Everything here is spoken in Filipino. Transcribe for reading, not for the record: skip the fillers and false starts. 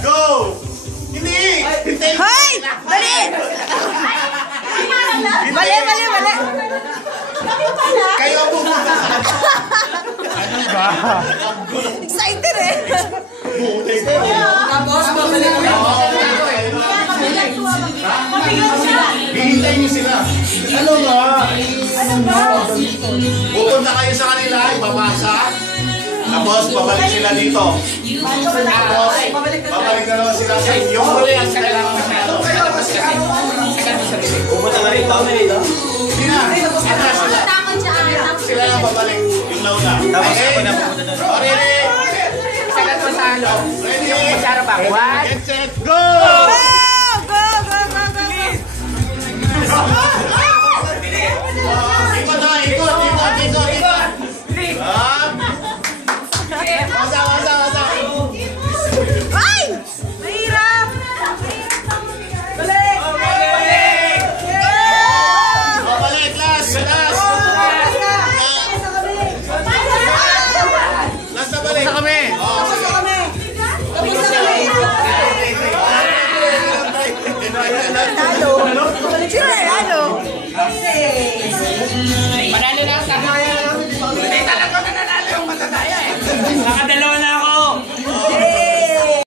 Go! Hindi! Hoy! Mali! Mali, mali, mali. Kayo po! Ano ba? Excited eh. Tapos, babalik kami. Hihintay niyo sila. Ano ba? Pupunta kayo sa kanila, ibabasa. Tapos, babalik sila dito. Tapos, babalik na naman sila sa inyo. Yung huli, ang kailangan masyado. Pupunta na rin tao na ito. Hindi na. Sila lang babalik. Yung nauna. Tapos ako na pupunta doon. Ready? Sagat mo sa ano. Ready? Yung kutsara ba? One. Get set, go! Go! Go, go, go, go, go.